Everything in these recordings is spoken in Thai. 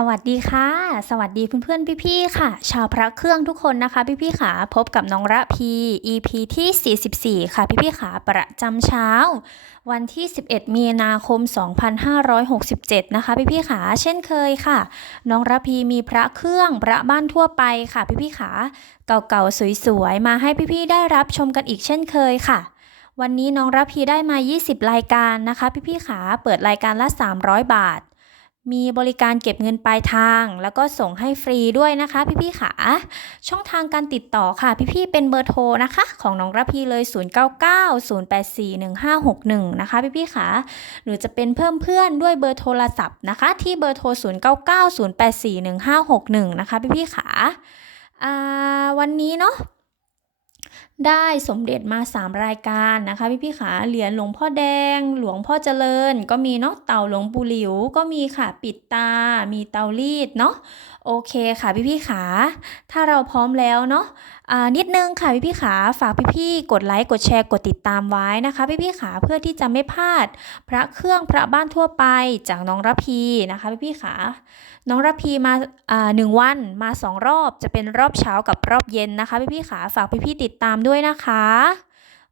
สวัสดีค่ะ สวัสดีเพื่อนๆพี่ๆค่ะ ชาวพระเครื่องทุกคนนะคะ พี่ๆค่ะ พบกับน้องระพี EP ที่ 44 ค่ะ พี่ๆค่ะ ประจำเช้า วันที่ 11 มีนาคม 2567 นะคะ พี่ๆค่ะ เช่นเคยค่ะ น้องระพีมีพระเครื่องพระบ้านทั่วไปค่ะ พี่ๆค่ะ เก่าๆสวยๆ มาให้พี่ๆได้รับชมกันอีกเช่นเคยค่ะวันนี้น้องระพีได้มา 20 รายการนะคะ พี่ๆค่ะเปิดรายการละ 300 บาท มีบริการเก็บเงินปลายทาง แล้วก็ส่งให้ฟรีด้วยนะคะ พี่ๆค่ะ ช่องทางการติดต่อค่ะ พี่ๆเป็นเบอร์โทรนะคะ ของน้องระพีเลย 0990841561 นะคะ พี่ๆค่ะ หรือจะเป็นเพิ่มเพื่อนด้วยเบอร์โทรศัพท์นะคะ ที่เบอร์โทร 0990841561 นะคะ พี่ๆค่ะอ่าวันนี้เนาะ ได้สมเด็จมา 3 รายการนะคะ พี่พี่ขาเหรียญหลวงพ่อแดง หลวงพ่อเจริญ ก็มีเนาะเต่าหลวงปู่หลิว ก็มีค่ะปิดตา มีเตารีดเนาะโอเคค่ะพี่พี่ขาถ้าเราพร้อมแล้วเนาะ นิดนึงค่ะพี่พี่ขาฝากพี่พี่กดไลค์กดแชร์กดติดตามไว้นะคะ พี่พี่ขาเพื่อที่จะไม่พลาด พระเครื่องพระบ้านทั่วไปจากน้องระพีนะคะพี่พี่ขาน้องระพีมาอ่าหนึ่งวันมาสองรอบจะเป็นรอบเช้ากับรอบเย็นนะคะ พี่ๆขาฝากพี่ๆติดตามด้วยนะคะ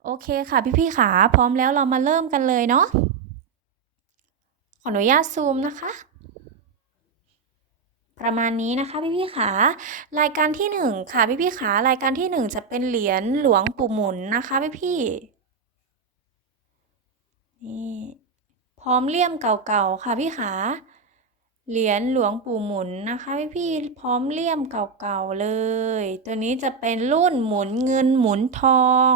โอเคค่ะพี่ๆขาพร้อมแล้วเรามาเริ่มกันเลยเนาะขออนุญาตซูมนะคะ ประมาณนี้นะคะพี่ๆขารายการที่หนึ่งค่ะพี่ๆขารายการที่หนึ่งจะเป็นเหรียญหลวงปู่หมุนนะคะพี่ๆนี่พร้อมเลี่ยมเก่าๆค่ะพี่ขาเหรียญหลวงปู่หมุนนะคะพี่พี่พร้อมเลี่ยมเก่าๆเลย ตัวนี้จะเป็นรุ่นหมุนเงินหมุนทอง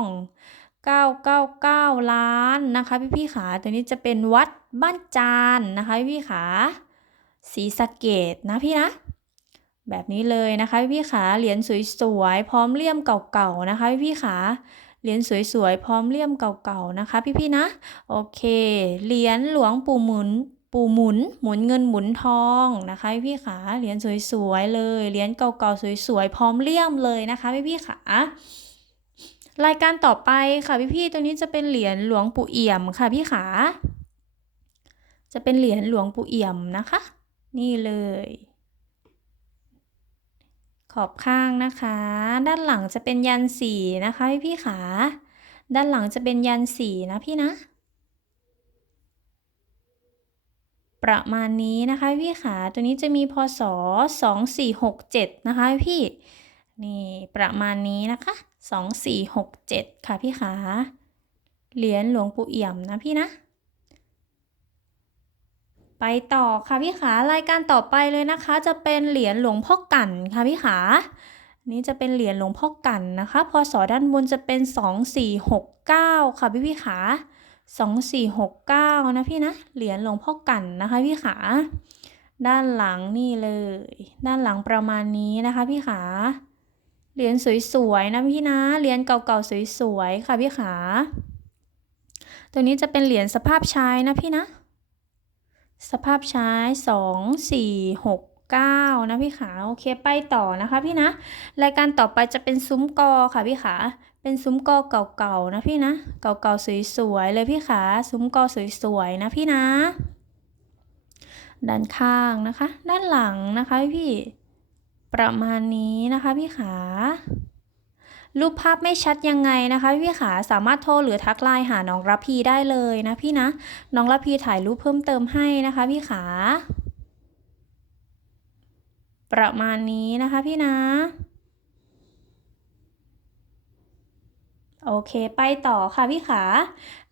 999 ล้านนะคะพี่พี่ขาตัวนี้จะเป็นวัดบ้านจานนะคะพี่พี่ขา ศรีสะเกดนะพี่นะ แบบนี้เลยนะคะพี่ขาเหรียญสวยๆพร้อมเลี่ยมเก่าๆนะคะพี่พี่ขาเหรียญสวยๆพร้อมเลี่ยมเก่าๆนะคะพี่พี่ๆนะ โอเคเหรียญหลวงปู่หมุนปู่หมุนหมุนเงินหมุนทองนะคะพี่ขาเหรียญสวยๆเลยเหรียญเก่าๆสวยๆพร้อมเลี่ยมเลยนะคะพี่ๆขารายการต่อไปค่ะพี่ๆตัวนี้จะเป็นเหรียญหลวงปู่เอี่ยมค่ะพี่ขาจะเป็นเหรียญหลวงปู่เอี่ยมนะคะ นี่เลย ขอบข้างนะคะ ด้านหลังจะเป็นยันสีนะคะพี่ๆขาด้านหลังจะเป็นยันสีนะพี่นะ ประมาณนี้นะคะพี่ขาตัวนี้จะมีพศ2467นะคะพี่นี่ประมาณนี้นะคะ2467ค่ะพี่ขาเหรียญหลวงปู่เอี่ยมนะพี่นะ ไปต่อค่ะพี่ขารายการต่อไปเลยนะคะ จะเป็นเหรียญหลวงพ่อกั่นค่ะพี่ขานี่จะเป็นเหรียญหลวงพ่อกั่นนะคะพศด้านบนจะเป็น 2469 ค่ะพี่พี่ขา2469 นะพี่นะเหรียญหลวงพ่อกั่นนะคะพี่ขาด้านหลังนี่เลย ด้านหลังประมาณนี้นะคะพี่ขาเหรียญสวยๆนะพี่นะเหรียญเก่าๆสวยๆค่ะพี่ขาตัวนี้จะเป็นเหรียญสภาพใช้นะพี่นะ สภาพใช้สองสี่หกเก้านะพี่ขาโอเคไปต่อนะคะพี่นะ รายการต่อไปจะเป็นซุ้มกอค่ะพี่ขาเป็นซุ้มกอเก่าๆนะพี่นะเก่าๆสวยๆเลยพี่ขาซุ้มกอสวยๆนะพี่นะ ด้านข้างนะคะ ด้านหลังนะคะพี่ประมาณนี้นะคะพี่ขา รูปภาพไม่ชัดยังไงนะคะพี่ขาสามารถโทรหรือทักไลน์หาน้องรับพีได้เลยนะพี่นะ น้องรับพีถ่ายรูปเพิ่มเติมให้นะคะพี่ขา ประมาณนี้นะคะพี่นะโอเค ไปต่อค่ะพี่ขา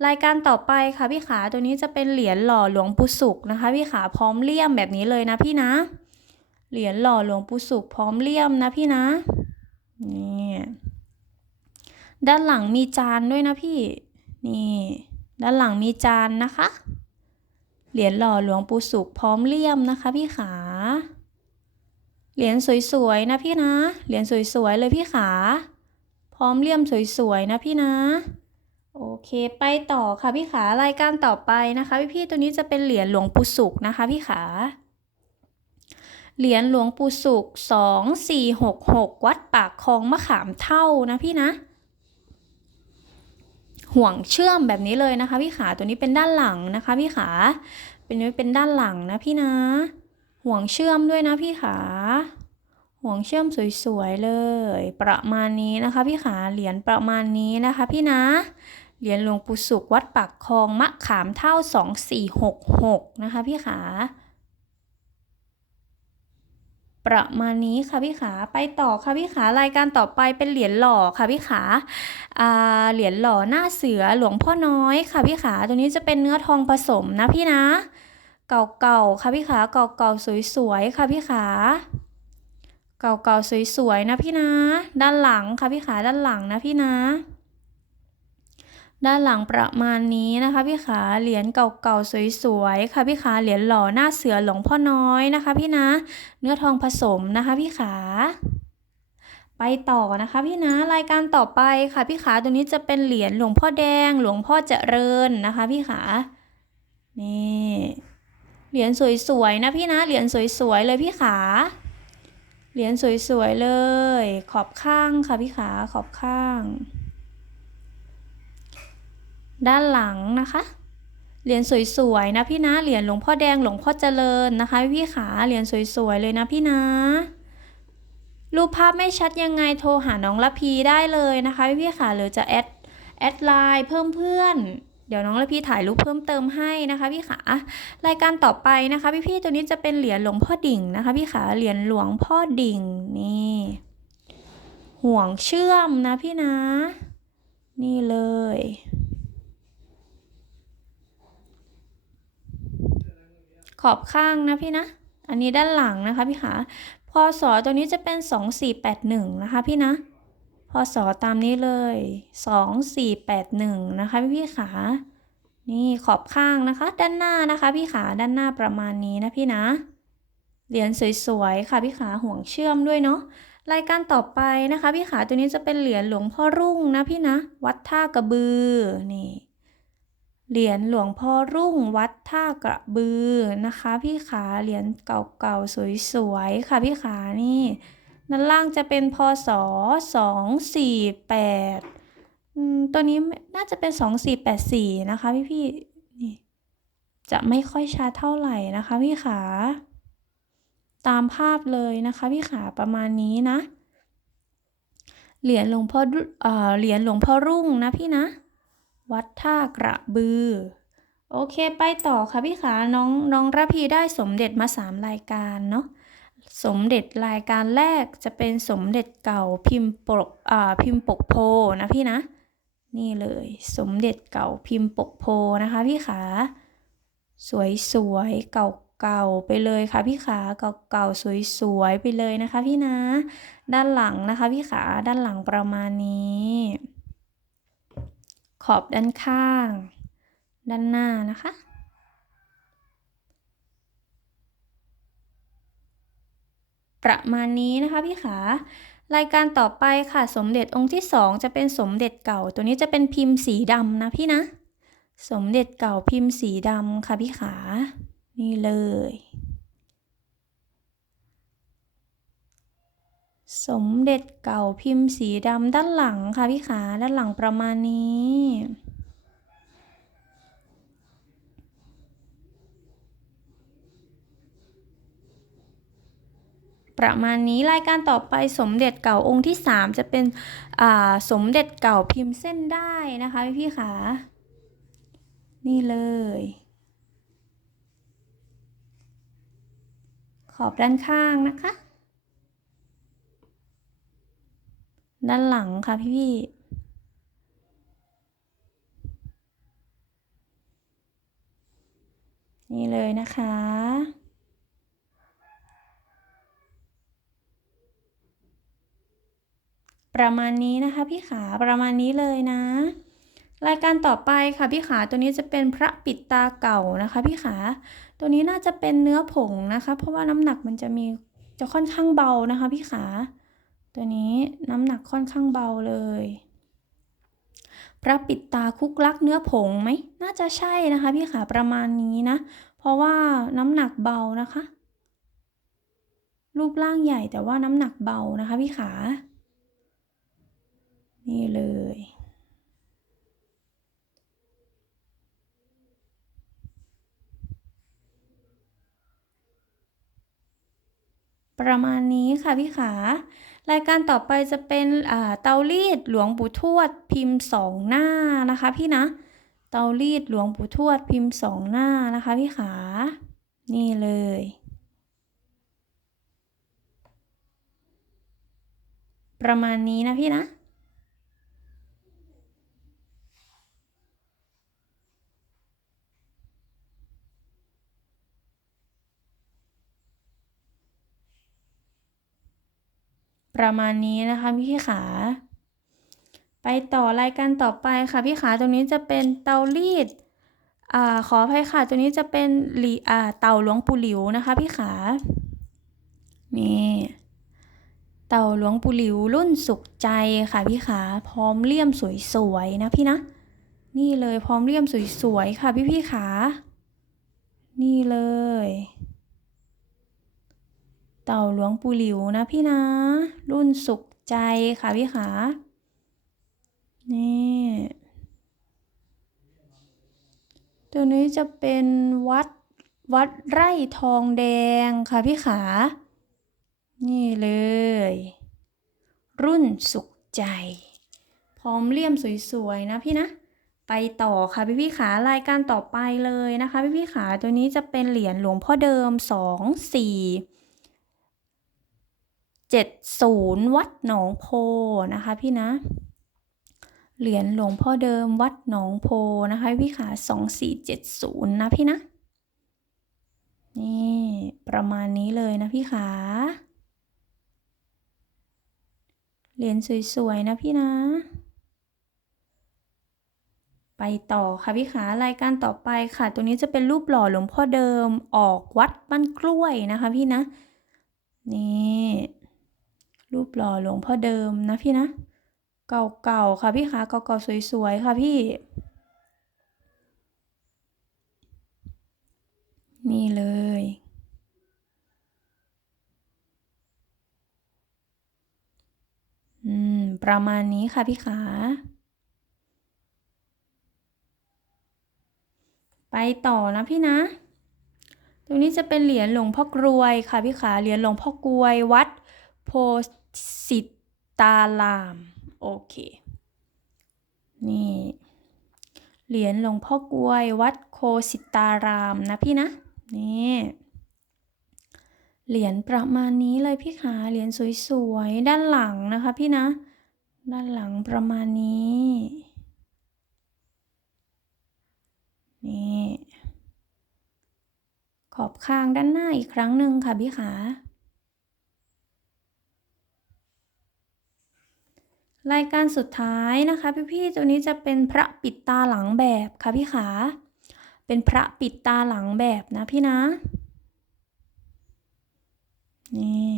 รายการต่อไปค่ะพี่ขา ตัวนี้จะเป็นเหรียญหล่อหลวงปู่สุขนะคะพี่ขาพร้อมเลี่ยมแบบนี้เลยนะพี่นะ เหรียญหล่อหลวงปู่สุขพร้อมเลี่ยมนะพี่นะ ด้านหลังมีจานด้วยนะพี่ นี่ ด้านหลังมีจานนะคะ เหรียญหล่อหลวงปู่สุขพร้อมเลี่ยมนะคะพี่ขา เหรียญสวยๆนะพี่นะ เหรียญสวยๆเลยพี่ขา พร้อมเลี่ยมสวยๆนะพี่นะโอเคไปต่อค่ะพี่ขารายการต่อไปนะคะ พี่ๆตัวนี้จะเป็นเหรียญหลวงปู่สุขนะคะพี่ขา เหรียญหลวงปู่สุขสองสี่หกหกวัดปากคลองมะขามเท่านะพี่นะ ห่วงเชื่อมแบบนี้เลยนะคะ พี่ขาตัวนี้เป็นด้านหลังนะคะ พี่ขาเป็นเป็นด้านหลังนะพี่นะ ห่วงเชื่อมด้วยนะพี่ขาห่วงเชื่อมสวยๆเลย ประมาณนี้นะคะ พี่ขาเหรียญประมาณนี้นะคะ พี่นะเหรียญหลวงปู่สุขวัดปากคลองมะขามเท่า 2466 นะคะ พี่ขา ประมาณนี้ค่ะพี่ขาไปต่อค่ะพี่ขารายการต่อไปเป็นเหรียญหล่อค่ะพี่ขาเหรียญหล่อหน้าเสือหลวงพ่อน้อยค่ะพี่ขาตัวนี้จะเป็นเนื้อทองผสมนะพี่นะ เก่าๆค่ะพี่ขาเก่าๆสวยๆค่ะพี่ขาเก่าๆสวยๆนะพี่นะ ด้านหลังค่ะพี่ขาด้านหลังนะพี่นะ ด้านหลังประมาณนี้นะคะพี่ขาเหรียญเก่าๆสวยๆค่ะพี่ขาเหรียญหล่อหน้าเสือหลวงพ่อน้อยนะคะ พี่นะ เนื้อทองผสมนะคะ พี่ขา ไปต่อนะคะพี่นะรายการต่อไปค่ะพี่ขาตัวนี้จะเป็นเหรียญหลวงพ่อแดง หลวงพ่อเจริญนะคะ พี่ขานี่เหรียญสวยๆนะพี่นะเหรียญสวยๆเลยพี่ขาเหรียญสวยๆเลย ขอบข้างค่ะพี่ขาขอบข้าง ด้านหลังนะคะ เหรียญสวยๆนะพี่นะ เหรียญหลวงพ่อแดงหลวงพ่อเจริญนะคะพี่ขาเหรียญสวยๆเลยนะพี่นะ รูปภาพไม่ชัดยังไงโทรหาน้องละพีได้เลยนะคะพี่ๆค่ะหรือจะแอดแอดไลน์เพิ่มเพื่อนเดี๋ยวน้องละพีถ่ายรูปเพิ่มเติมให้นะคะพี่ขารายการต่อไปนะคะพี่ๆตัวนี้จะเป็นเหรียญหลวงพ่อดิ่งนะคะพี่ขาเหรียญหลวงพ่อดิ่งนี่ห่วงเชื่อมนะพี่นะ นี่เลย อบข้างนะพี่นะ อันนี้ด้านหลังนะคะพี่ขาพศตัวนี้จะเป็น 2481 นะคะพี่นะพศตามนี้เลย 2481 นะคะพี่ขานี่ขอบข้างนะคะ ด้านหน้านะคะพี่ขาด้านหน้าประมาณนี้นะพี่นะเหรียญสวยๆค่ะพี่ขาห่วงเชื่อมด้วยเนาะรายการต่อไปนะคะ พี่ขาตัวนี้จะเป็นเหรียญหลวงพ่อรุ่งนะพี่นะ วัดท่ากระบือนี่ เหรียญหลวงพ่อรุ่งวัดท่ากระบือนะคะ พี่ขาเหรียญเก่าๆสวยๆค่ะพี่ขานี่ด้านล่างจะเป็นพศสองสี่แปดตัวนี้น่าจะเป็นสองสี่แปดสี่นะคะพี่พี่นี่จะไม่ค่อยชัดเท่าไหร่นะคะพี่ขา ตามภาพเลยนะคะพี่ขาประมาณนี้นะ เหรียญหลวงพ่อเอ่อเหรียญหลวงพ่อรุ่งนะพี่นะ วัดท่ากระบือ โอเคไปต่อค่ะพี่ขาน้องน้องระพีได้สมเด็จมาสามรายการเนาะสมเด็จรายการแรกจะเป็นสมเด็จเก่าพิมพ์ปกอ่าพิมพ์ปกโพนะพี่นะ นี่เลยสมเด็จเก่าพิมพ์ปกโพนะคะพี่ขา สวยสวยเก่าเก่าไปเลยค่ะพี่ขาเก่าเก่าสวยสวยไปเลยนะคะพี่นะ ด้านหลังนะคะพี่ขาด้านหลังประมาณนี้ ขอบด้านข้าง ด้านหน้านะคะ ประมาณนี้นะคะพี่ขารายการต่อไปค่ะสมเด็จองค์ที่สองจะเป็นสมเด็จเก่า ตัวนี้จะเป็นพิมพ์สีดำนะพี่นะ สมเด็จเก่าพิมพ์สีดำค่ะพี่ขา นี่เลย สมเด็จเก่าพิมพ์สีดำด้านหลังค่ะพี่ขาด้านหลังประมาณนี้ประมาณนี้รายการต่อไปสมเด็จเก่าองค์ที่สามจะเป็นอ่าสมเด็จเก่าพิมพ์เส้นได้นะคะพี่พี่ขานี่เลย ขอบด้านข้างนะคะ ด้านหลังค่ะพี่พี่นี่เลยนะคะ ประมาณนี้นะคะพี่ขาประมาณนี้เลยนะ รายการต่อไปค่ะพี่ขาตัวนี้จะเป็นพระปิดตาเก่านะคะพี่ขาตัวนี้น่าจะเป็นเนื้อผงนะคะ เพราะว่าน้ำหนักมันจะมีจะค่อนข้างเบานะคะพี่ขา ตัวนี้น้ำหนักค่อนข้างเบาเลย พระปิดตาคุกลักเนื้อผงไหม น่าจะใช่นะคะพี่ขาประมาณนี้นะ เพราะว่าน้ำหนักเบานะคะ รูปร่างใหญ่แต่ว่าน้ำหนักเบานะคะพี่ขา นี่เลยประมาณนี้ค่ะพี่ขา รายการต่อไปจะเป็นเตารีดหลวงปู่ทวดพิมพ์สองหน้านะคะพี่นะ เตารีดหลวงปู่ทวดพิมพ์สองหน้านะคะพี่ขา นี่เลยประมาณนี้นะพี่นะ ประมาณนี้นะคะพี่ขา ไปต่อรายการต่อไปค่ะพี่ขาตรงนี้จะเป็นเตารีดอ่าขออภัยค่ะตัวนี้จะเป็นหลีอ่าเต่าหลวงปู่หลิวนะคะพี่ขา นี่เต่าหลวงปู่หลิวรุ่นสุขใจค่ะพี่ขา พร้อมเลี่ยมสวยๆนะพี่นะ นี่เลยพร้อมเลี่ยมสวยๆค่ะพี่พี่ๆขา นี่เลย เต่าหลวงปู่หลิวนะพี่นะ รุ่นสุขใจค่ะพี่ขา นี่ ตัวนี้จะเป็นวัดวัดไร่ทองแดงค่ะพี่ขา นี่เลย รุ่นสุขใจ พร้อมเลี่ยมสวยๆนะพี่นะไปต่อค่ะพี่พี่ขารายการต่อไปเลยนะคะ พี่พี่ขาตัวนี้จะเป็นเหรียญหลวงพ่อเดิมสองสี่ เจ็ดศูนย์วัดหนองโพนะคะพี่นะ เหรียญหลวงพ่อเดิมวัดหนองโพนะคะพี่ขาสองสี่เจ็ดศูนย์นะพี่นะ นี่ประมาณนี้เลยนะพี่ขาเหรียญสวยๆนะพี่นะ ไปต่อค่ะพี่ขารายการต่อไปค่ะ ตัวนี้จะเป็นรูปหล่อหลวงพ่อเดิมออกวัดบ้านกล้วยนะคะพี่นะ นี่ รูปหล่อหลวงพ่อเดิมนะพี่นะ เก่าๆค่ะพี่ขาเก่าๆสวยๆค่ะพี่ นี่เลยอืม ประมาณนี้ค่ะพี่ขา ไปต่อนะพี่นะ ตรงนี้จะเป็นเหรียญหลวงพ่อกรวยค่ะพี่ขา เหรียญหลวงพ่อกรวยวัด โพสิตาราม โอเค นี่ เหรียญหลวงพ่อกวย วัดโคสิตารามนะพี่นะ นี่เหรียญประมาณนี้เลยพี่ขาเหรียญสวยๆ ด้านหลังนะคะพี่นะ ด้านหลังประมาณนี้ นี่ ขอบข้างด้านหน้าอีกครั้งหนึ่งค่ะพี่ขา รายการสุดท้ายนะคะพี่ๆตัวนี้จะเป็นพระปิดตาหลังแบบค่ะพี่ขา เป็นพระปิดตาหลังแบบนะพี่นะ นี่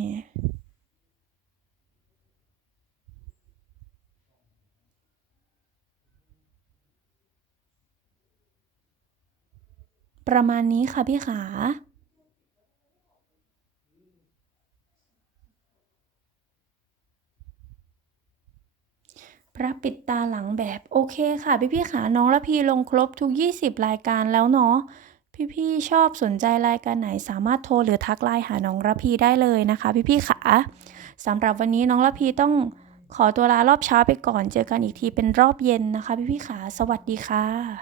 ประมาณนี้ค่ะพี่ขา พ รับปิดตาหลังแบบโอเคค่ะ พี่ๆขาน้องละพีลงครบทุก 20 รายการแล้วเนาะพี่ๆชอบสนใจรายการไหนสามารถโทรหรือทักไลน์หาน้องระพีได้เลยนะคะ พี่ๆขาสำหรับวันนี้น้องระพีต้องขอตัวลารอบเช้าไปก่อนเจอกันอีกทีเป็นรอบเย็นนะคะ พี่ๆขาสวัสดีค่ะ